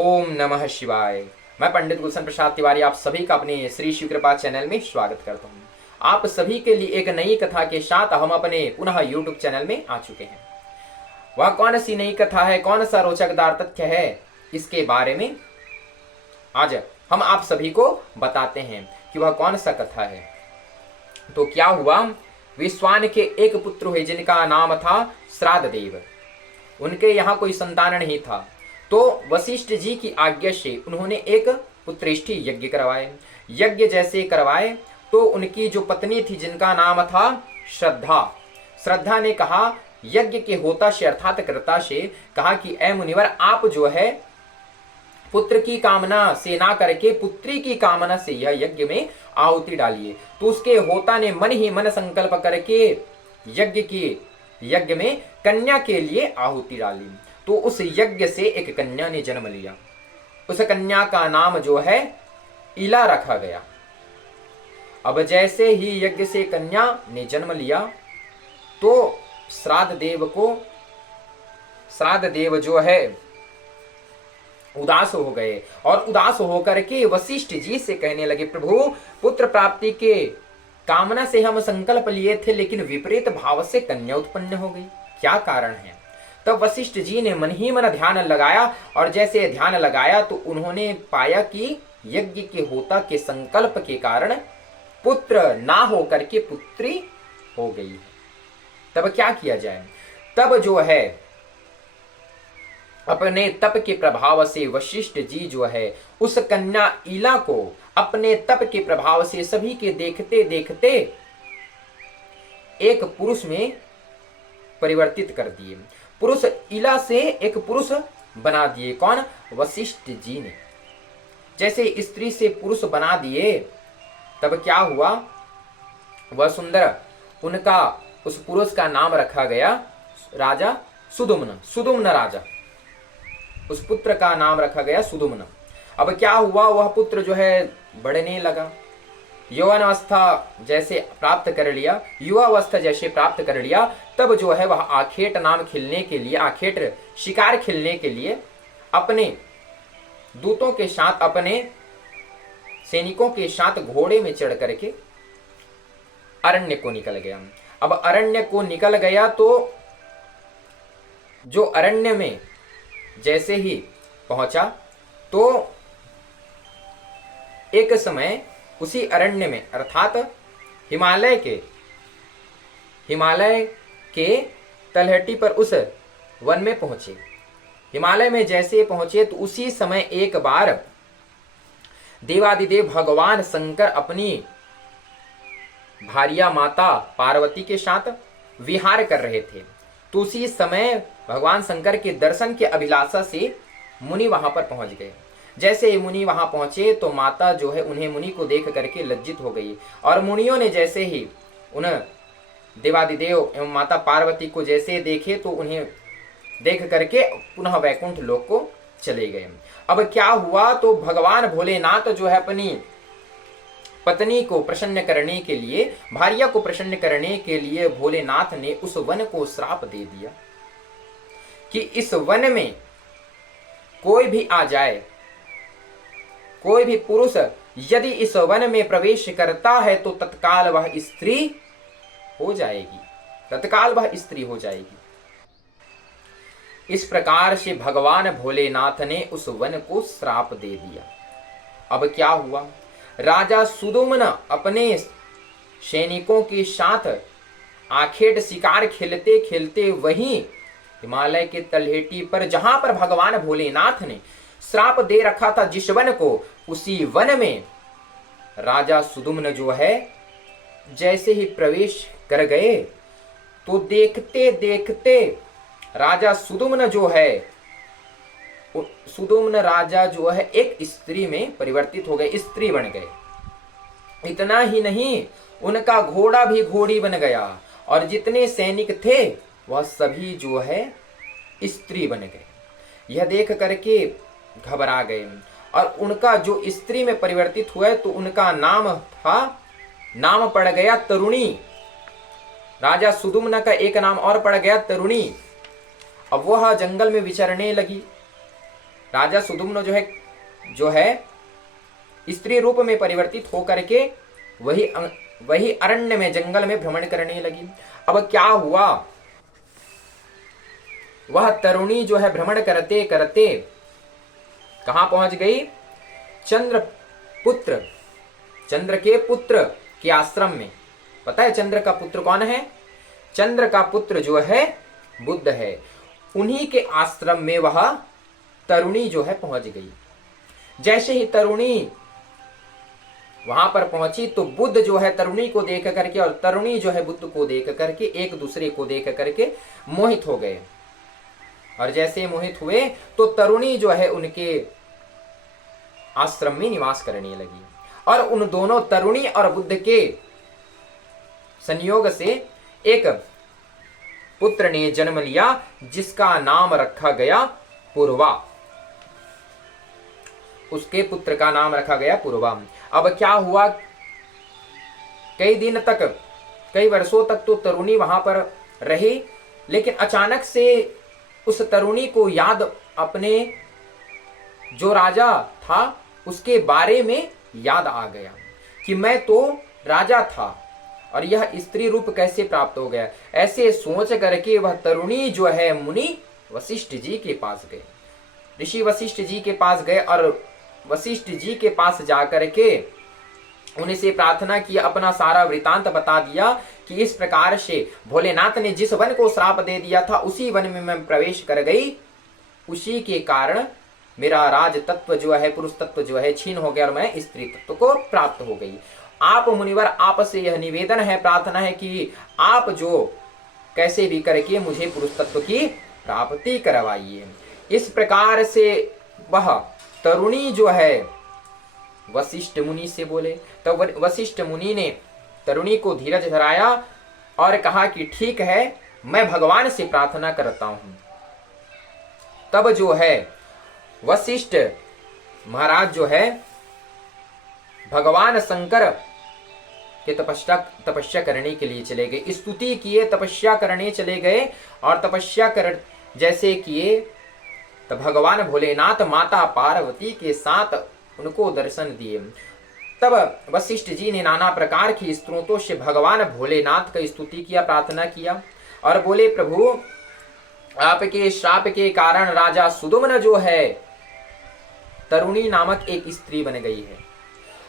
ओम नमः शिवाय। मैं पंडित गुलशन प्रसाद तिवारी आप सभी का अपने श्री शिव कृपा चैनल में स्वागत करता हूँ। आप सभी के लिए एक नई कथा के साथ हम अपने पुनः यूट्यूब चैनल में आ चुके हैं। वह कौन सी नई कथा है, कौन सा रोचकदार तथ्य है, इसके बारे में आज हम आप सभी को बताते हैं कि वह कौन सा कथा है। तो क्या हुआ, विश्वान के एक पुत्र हुए जिनका नाम था श्राद्ध देव। उनके यहाँ कोई संतान नहीं था, तो वशिष्ठ जी की आज्ञा से उन्होंने एक पुत्रेष्ठी यज्ञ करवाए। यज्ञ जैसे करवाए तो उनकी जो पत्नी थी जिनका नाम था श्रद्धा ने कहा, यज्ञ के होता से अर्थात कर्ता से कहा कि ऐ मुनिवर, आप जो है पुत्र की कामना से ना करके पुत्री की कामना से यह यज्ञ में आहुति डालिए। तो उसके होता ने मन ही मन संकल्प करके यज्ञ में कन्या के लिए आहुति डाली। तो उस यज्ञ से एक कन्या ने जन्म लिया। उस कन्या का नाम जो है इला रखा गया। अब जैसे ही यज्ञ से कन्या ने जन्म लिया तो श्राद्ध देव जो है उदास हो गए और उदास होकर के वशिष्ठ जी से कहने लगे, प्रभु, पुत्र प्राप्ति के कामना से हम संकल्प लिए थे, लेकिन विपरीत भाव से कन्या उत्पन्न हो गई, क्या कारण है? तब वशिष्ठ जी ने मन ही मन ध्यान लगाया और जैसे ध्यान लगाया तो उन्होंने पाया कि यज्ञ के होता के संकल्प के कारण पुत्र ना होकर के पुत्री हो गई। तब क्या किया जाए? तब जो है अपने तप के प्रभाव से वशिष्ठ जी जो है उस कन्या इला को अपने तप के प्रभाव से सभी के देखते देखते एक पुरुष में परिवर्तित कर दिए। पुरुष इला से एक पुरुष बना दिए। कौन? वशिष्ठ जी ने। जैसे स्त्री से पुरुष बना दिए तब क्या हुआ, वह सुंदर, उनका उस पुरुष का नाम रखा गया राजा सुदुम्न राजा। उस पुत्र का नाम रखा गया सुदुम्न। अब क्या हुआ, वह पुत्र जो है बढ़ने लगा। यौवन अवस्था जैसे प्राप्त कर लिया, युवा अवस्था जैसे प्राप्त कर लिया, तब जो है वह आखेट नाम खिलने के लिए, आखेट शिकार खिलने के लिए अपने दूतों के साथ, अपने सैनिकों के साथ घोड़े में चढ़ करके अरण्य को निकल गया। अब अरण्य को निकल गया तो जो अरण्य में जैसे ही पहुंचा तो एक समय उसी अरण्य में अर्थात हिमालय के तलहटी पर उस वन में पहुंचे। हिमालय में जैसे पहुंचे तो उसी समय एक बार देवादिदेव भगवान शंकर अपनी भार्या माता पार्वती के साथ विहार कर रहे थे। तो उसी समय भगवान शंकर के दर्शन के अभिलाषा से मुनि वहां पर पहुंच गए। जैसे मुनि वहां पहुंचे तो माता जो है उन्हें मुनि को देख करके लज्जित हो गई और मुनियों ने जैसे ही उन देवादिदेव एवं माता पार्वती को जैसे देखे तो उन्हें देख करके पुनः वैकुंठ लोक को चले गए। अब क्या हुआ, तो भगवान भोलेनाथ जो है अपनी पत्नी को प्रसन्न करने के लिए, भार्या को प्रसन्न करने के लिए भोलेनाथ ने उस वन को श्राप दे दिया कि इस वन में कोई भी आ जाए, कोई भी पुरुष यदि इस वन में प्रवेश करता है तो तत्काल वह स्त्री हो जाएगी, इस प्रकार से भगवान भोलेनाथ ने उस वन को श्राप दे दिया। अब क्या हुआ, राजा सुदुम्न अपने सैनिकों के साथ आखेट शिकार खेलते खेलते वहीं हिमालय के तलहटी पर, जहां पर भगवान भोलेनाथ ने श्राप दे रखा था जिस वन को, उसी वन में राजा सुदुम्न जो है जैसे ही प्रवेश कर गए तो देखते देखते राजा सुदुम्न राजा जो है एक स्त्री में परिवर्तित हो गए, स्त्री बन गए। इतना ही नहीं, उनका घोड़ा भी घोड़ी बन गया और जितने सैनिक थे वह सभी जो है स्त्री बन गए। यह देख करके घबरा गए और उनका जो स्त्री में परिवर्तित हुआ तो उनका नाम पड़ गया तरुणी। राजा सुदुम्न का एक नाम और पड़ गया तरुणी। अब वह जंगल में विचरने लगी राजा सुदुम्न जो है स्त्री रूप में परिवर्तित होकर के वही अरण्य में, जंगल में भ्रमण करने लगी। अब क्या हुआ, वह तरुणी जो है भ्रमण करते करते कहां पहुंच गई? चंद्र के पुत्र के आश्रम में। पता है चंद्र का पुत्र कौन है? चंद्र का पुत्र जो है बुद्ध है। उन्हीं के आश्रम में वह तरुणी जो है पहुंच गई। जैसे ही तरुणी वहां पर पहुंची तो बुद्ध जो है तरुणी को देख करके और तरुणी जो है बुद्ध को देख करके एक दूसरे को देख करके मोहित हो गए। और जैसे मोहित हुए तो तरुणी जो है उनके आश्रम में निवास करने लगी। और उन दोनों तरुणी और बुद्ध के संयोग से एक पुत्र ने जन्म लिया जिसका नाम रखा गया पूर्वा। उसके पुत्र का नाम रखा गया पूर्वा। अब क्या हुआ, कई दिन तक, कई वर्षों तक तो तरुणी वहां पर रही, लेकिन अचानक से उस तरुणी को याद अपने जो राजा था उसके बारे में याद आ गया कि मैं तो राजा था और यह स्त्री रूप कैसे प्राप्त हो गया। ऐसे सोच करके वह तरुणी जो है मुनि वशिष्ठ जी के पास गए, ऋषि वशिष्ठ जी के पास गए और वशिष्ठ जी के पास जाकर के उनसे प्रार्थना की, अपना सारा वृतांत बता दिया कि इस प्रकार से भोलेनाथ ने जिस वन को श्राप दे दिया था उसी वन में मैं प्रवेश कर गई, उसी के कारण मेरा राज तत्व जो है, पुरुष तत्व जो है छीन हो गया और मैं स्त्री तत्व को प्राप्त हो गई। आप मुनिवर, आपसे यह निवेदन है, प्रार्थना है कि आप जो कैसे भी करके मुझे पुरुष तत्व की प्राप्ति करवाइए। इस प्रकार से वह तरुणी जो है वशिष्ठ मुनि से बोले। तो वशिष्ठ मुनि ने तरुणी को धीरज धराया और कहा कि ठीक है, मैं भगवान से प्रार्थना करता हूं। तब जो है वशिष्ठ महाराज जो है भगवान शंकर के तपस्या करने के लिए चले गए, स्तुति किए, तपस्या करने चले गए और तपस्या कर जैसे किए तो भगवान भोलेनाथ माता पार्वती के साथ उनको दर्शन दिए। तब वशिष्ठ जी ने नाना प्रकार की स्तोत्रों से भगवान भोलेनाथ का स्तुति किया, प्रार्थना किया और बोले, प्रभु आपके श्राप के कारण राजा सुदुम्न जो है तरुणी नामक एक स्त्री बन गई है,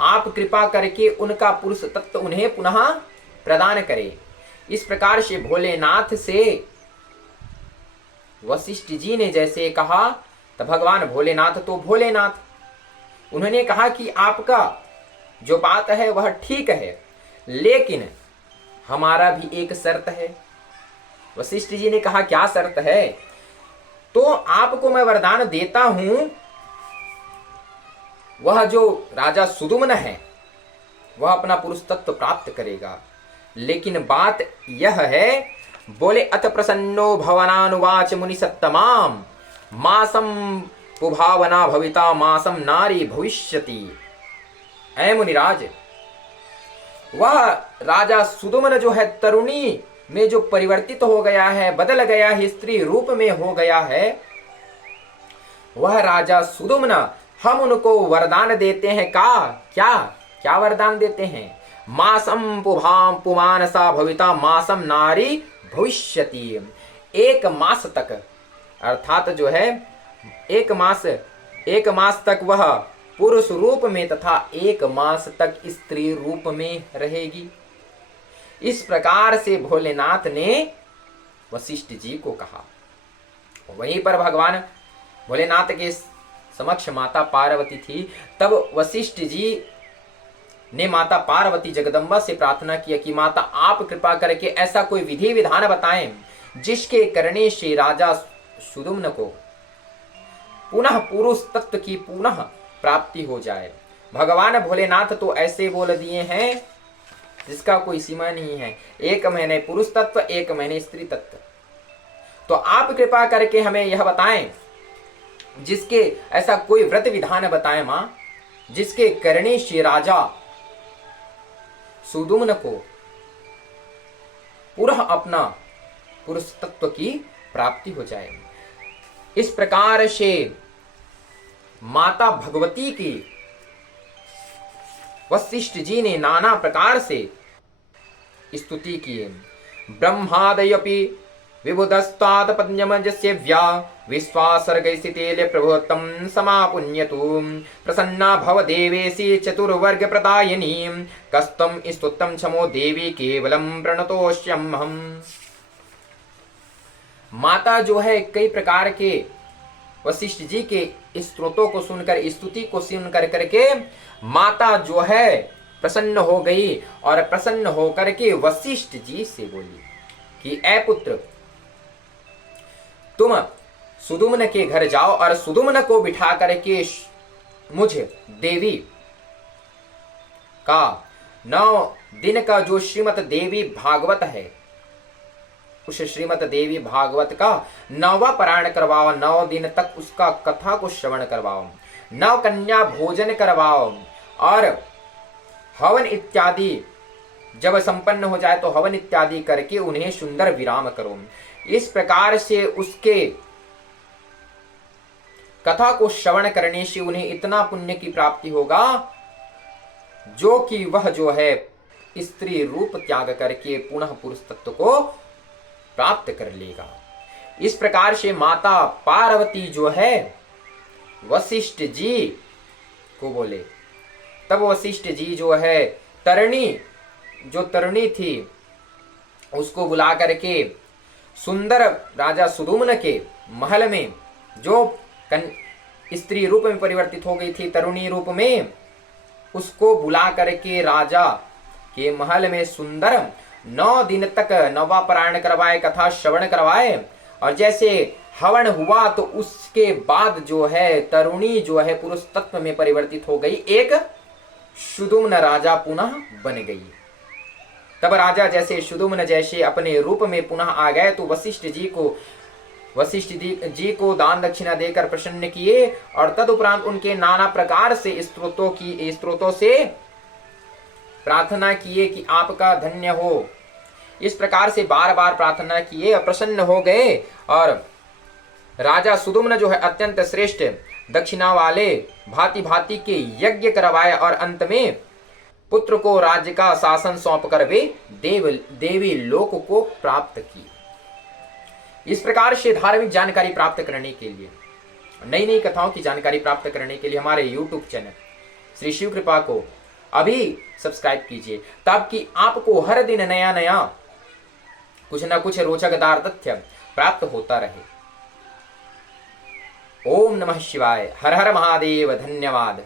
आप कृपा करके उनका पुरुष तत्व उन्हें पुनः प्रदान करें। इस प्रकार से भोलेनाथ से वशिष्ठ जी ने जैसे कहा तो भगवान भोलेनाथ तो भोलेनाथ, उन्होंने कहा कि आपका जो बात है वह ठीक है, लेकिन हमारा भी एक शर्त है। वशिष्ठ जी ने कहा, क्या शर्त है? तो आपको मैं वरदान देता हूं, वह जो राजा सुदुम्न है वह अपना पुरुष तत्व प्राप्त करेगा, लेकिन बात यह है, बोले अथ प्रसन्नो भवनानुवाच मुनि सत्तमाम मासम पुभावना भविता मासम नारी भविष्यति। ऐ मुनिराज, वह राजा सुदुम्न जो है तरुणी में जो परिवर्तित हो गया है, बदल गया है, स्त्री रूप में हो गया है, वह राजा सुदुम्न हम उनको वरदान देते हैं। क्या वरदान देते हैं? मासम पुभाम पुमानसा भविता मासम नारी भविष्यति। एक मास तक, अर्थात जो है एक मास तक वह पुरुष रूप में तथा एक मास तक स्त्री रूप में रहेगी। इस प्रकार से भोलेनाथ ने वशिष्ठ जी को कहा। वहीं पर भगवान भोलेनाथ के समक्ष माता पार्वती थी। तब वशिष्ठ जी ने माता पार्वती जगदम्बा से प्रार्थना किया कि माता आप कृपा करके ऐसा कोई विधि विधान बताएं जिसके करने से राजा सुदुम्न को पुनः पुरुष तत्व की पुनः प्राप्ति हो जाए। भगवान भोलेनाथ तो ऐसे बोल दिए हैं जिसका कोई सीमा नहीं है, एक महीने पुरुष तत्व, एक महीने स्त्री तत्व। तो आप कृपा करके हमें यह बताएं, जिसके ऐसा कोई व्रत विधान बताएं मां, जिसके करने से राजा सुदुम्न को पुनः अपना पुरुष तत्व की प्राप्ति हो जाए। इस प्रकार से माता भगवती की वशिष्ठ जी ने नाना प्रकार से स्तुति की। ब्रह्मादयपि विबुधस्तात्पद्यमजस्य व्या विश्वासर्गैसितेले प्रभुत्वं समापुण्यतु प्रसन्ना भव देवेशि चतुर्वर्ग प्रदायिनी कस्तं स्तुतं क्षमो देवी केवलं प्रणतोष्यम्हम्। माता जो है कई प्रकार के वशिष्ठ जी के स्तोत्रों को सुनकर, स्तुति को सुनकर करके माता जो है प्रसन्न हो गई और प्रसन्न होकर के वशिष्ठ जी से बोली कि ऐ पुत्र, तुम सुदुम्न के घर जाओ और सुदुम्न को बिठा करके मुझ देवी का 9 दिन का जो श्रीमद देवी भागवत है, उस श्रीमद देवी भागवत का 9वां पारायण करवाओ। 9 दिन तक उसका कथा को श्रवण करवाओ, 9 कन्या भोजन करवाओ और हवन इत्यादि जब संपन्न हो जाए तो हवन इत्यादि करके उन्हें सुंदर विराम करो। इस प्रकार से उसके कथा को श्रवण करने से उन्हें इतना पुण्य की प्राप्ति होगा जो कि वह जो है स्त्री रूप त्याग करके पुनः पुरुष तत्व को प्राप्त कर लेगा। इस प्रकार से माता पार्वती जो है वशिष्ठ जी को बोले। तब वशिष्ठ जी जो है तरुणी थी उसको बुला करके सुंदर राजा सुदुम्न के महल में, जो स्त्री रूप में परिवर्तित हो गई थी तरुणी रूप में, उसको बुला करके राजा के महल में सुंदर 9 दिन तक 9वां पारायण करवाए, कथा श्रवण करवाए। और जैसे हवन हुआ तो उसके बाद जो है तरुणी जो है पुरुष तत्व में परिवर्तित हो गई, एक सुदुम्न राजा पुनः बन गई। तब राजा जैसे सुदुम्न जैसे अपने रूप में पुनः आ गए तो वशिष्ठ जी को दान दक्षिणा देकर प्रसन्न किए और तदुपरांत उनके नाना प्रकार से स्त्रोतों से प्रार्थना किए कि आपका धन्य हो। इस प्रकार से बार बार प्रार्थना किए और प्रसन्न हो गए। और राजा सुदुम्न जो है अत्यंत श्रेष्ठ दक्षिणा वाले भांति भांति के यज्ञ करवाए और अंत में पुत्र को राज्य का शासन सौंपकर वे देवी लोक को प्राप्त की। इस प्रकार से धार्मिक जानकारी प्राप्त करने के लिए, नई नई कथाओं की जानकारी प्राप्त करने के लिए हमारे YouTube चैनल श्री शिव कृपा को अभी सब्सक्राइब कीजिए, ताकि आपको हर दिन नया नया कुछ न कुछ रोचकदार तथ्य प्राप्त होता रहे। ओम नमः शिवाय। हर हर महादेव। धन्यवाद।